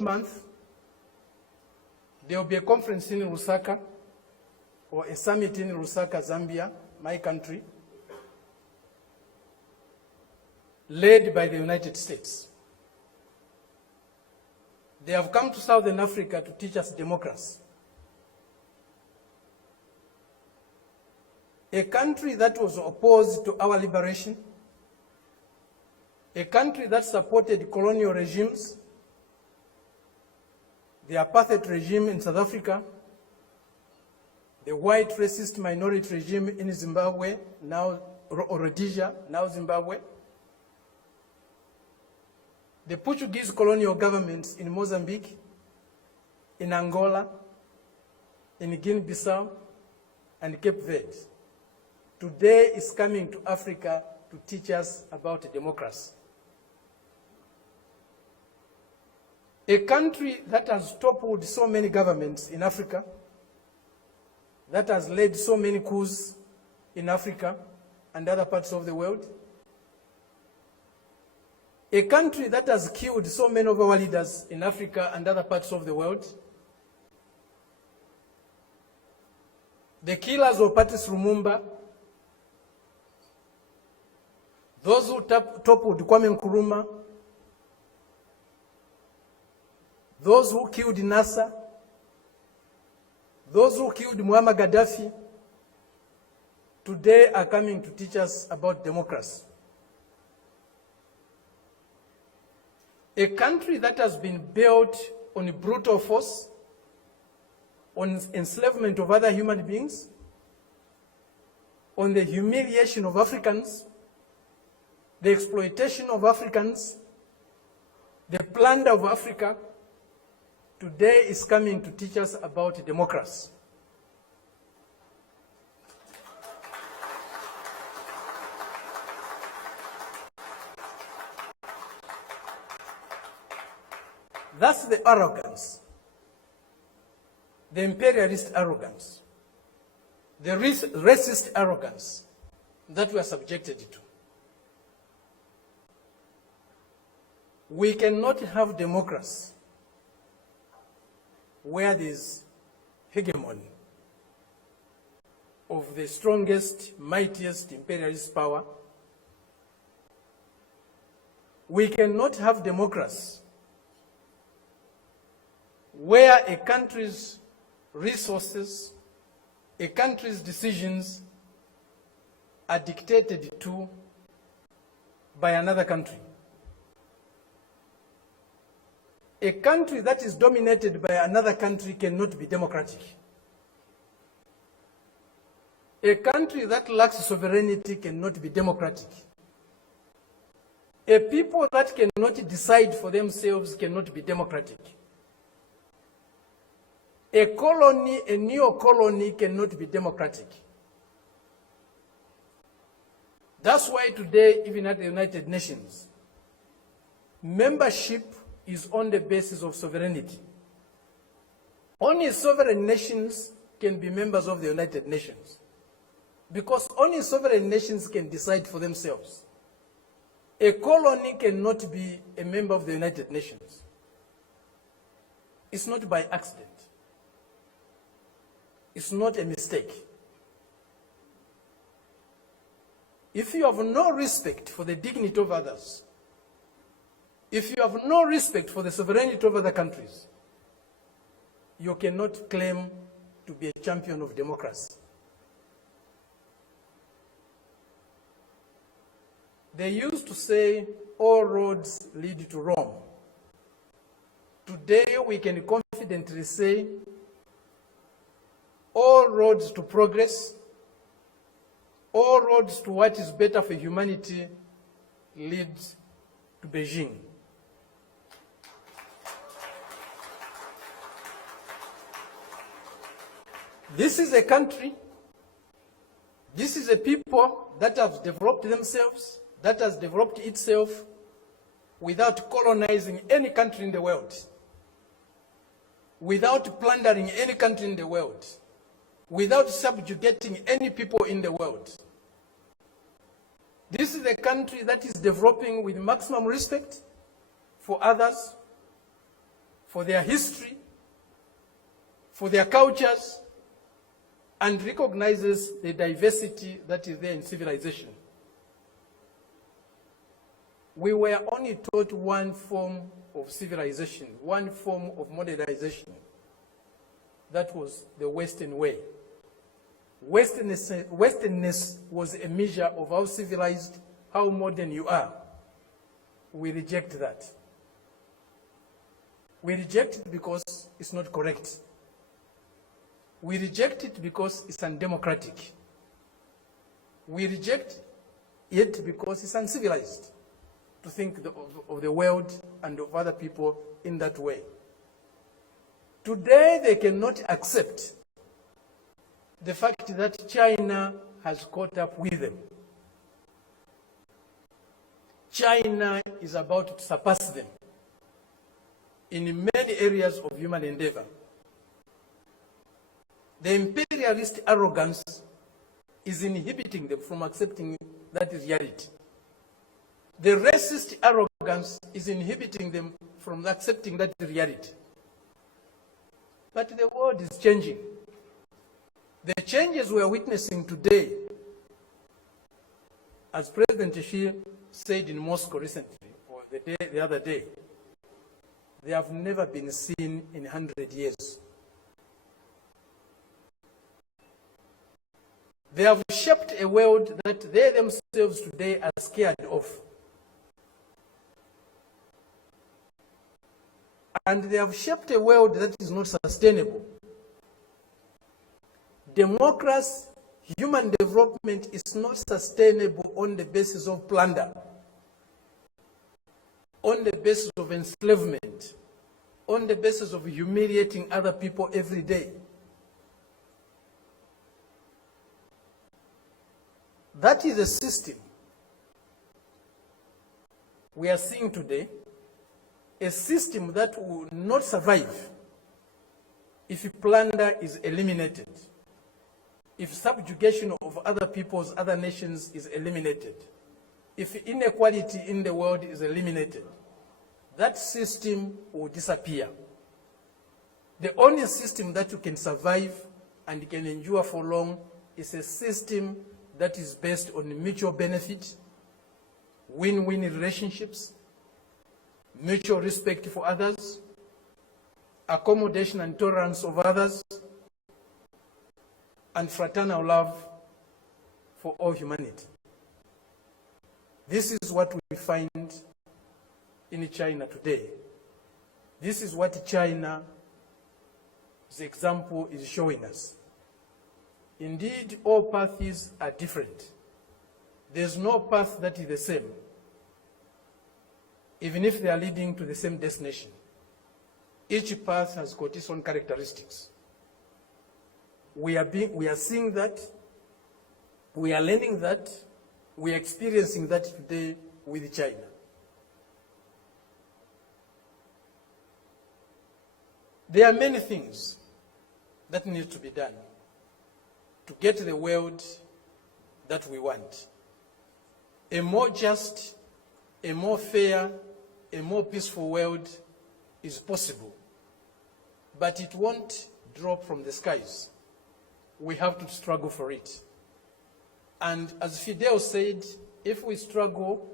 month, there will be a conference in Lusaka, or a summit in Lusaka, Zambia, my country, led by the United States. They have come to Southern Africa to teach us democracy. A country that was opposed to our liberation, a country that supported colonial regimes, the apartheid regime in South Africa, the white racist minority regime in Zimbabwe, now Rhodesia, now Zimbabwe, the Portuguese colonial governments in Mozambique, in Angola, in Guinea-Bissau, and Cape Verde, today is coming to Africa to teach us about democracy. A country that has toppled so many governments in Africa, that has led so many coups in Africa and other parts of the world, a country that has killed so many of our leaders in Africa and other parts of the world, the killers of Patrice Lumumba, those who toppled Kwame Nkrumah, those who killed Nasser, those who killed Muammar Gaddafi, today are coming to teach us about democracy. A country that has been built on brutal force, on enslavement of other human beings, on the humiliation of Africans, the exploitation of Africans, the plunder of Africa, today is coming to teach us about democracy. That's the arrogance, the imperialist arrogance, the racist arrogance that we are subjected to. We cannot have democracy where there is hegemony of the strongest, mightiest imperialist power. We cannot have democracy where a country's resources, a country's decisions are dictated to by another country. A country that is dominated by another country cannot be democratic. A country that lacks sovereignty cannot be democratic. A people that cannot decide for themselves cannot be democratic. A colony, a neo-colony cannot be democratic. That's why today, even at the United Nations, membership is on the basis of sovereignty. Only sovereign nations can be members of the United Nations, because only sovereign nations can decide for themselves. A colony cannot be a member of the United Nations. It's not by accident. It's not a mistake. If you have no respect for the dignity of others, if you have no respect for the sovereignty of other countries, you cannot claim to be a champion of democracy. They used to say, all roads lead to Rome. Today we can confidently say, all roads to progress, all roads to what is better for humanity lead to Beijing. This is a country, this is a people that have developed themselves, that has developed itself without colonizing any country in the world, without plundering any country in the world, without subjugating any people in the world. This is a country that is developing with maximum respect for others, for their history, for their cultures, and recognizes the diversity that is there in civilization. We were only taught one form of civilization, one form of modernization. That was the Western way. Westernness was a measure of how civilized, how modern you are. We reject that. We reject it because it's not correct. We reject it because it's undemocratic. We reject it because it's uncivilized to think of the world and of other people in that way. Today, they cannot accept the fact that China has caught up with them. China is about to surpass them in many areas of human endeavor. The imperialist arrogance is inhibiting them from accepting that reality. The racist arrogance is inhibiting them from accepting that reality. But the world is changing. The changes we are witnessing today, as President Xi said in Moscow recently, or the other day, they have never been seen in 100 years. They have shaped a world that they themselves today are scared of. And they have shaped a world that is not sustainable. Democracy, human development is not sustainable on the basis of plunder, on the basis of enslavement, on the basis of humiliating other people every day. That is a system we are seeing today, a system that will not survive if plunder is eliminated, if subjugation of other peoples, other nations is eliminated, if inequality in the world is eliminated. That system will disappear. The only system that you can survive and can endure for long is a system that is based on mutual benefit, win-win relationships, mutual respect for others, accommodation and tolerance of others, and fraternal love for all humanity. This is what we find in China today. This is what China's example is showing us. Indeed, all paths are different. There's no path that is the same, even if they are leading to the same destination. Each path has got its own characteristics. We are seeing that, we are learning that, we are experiencing that today with China. There are many things that need to be done to get the world that we want. A more just, a more fair, a more peaceful world is possible, but it won't drop from the skies. We have to struggle for it. And as Fidel said, if we struggle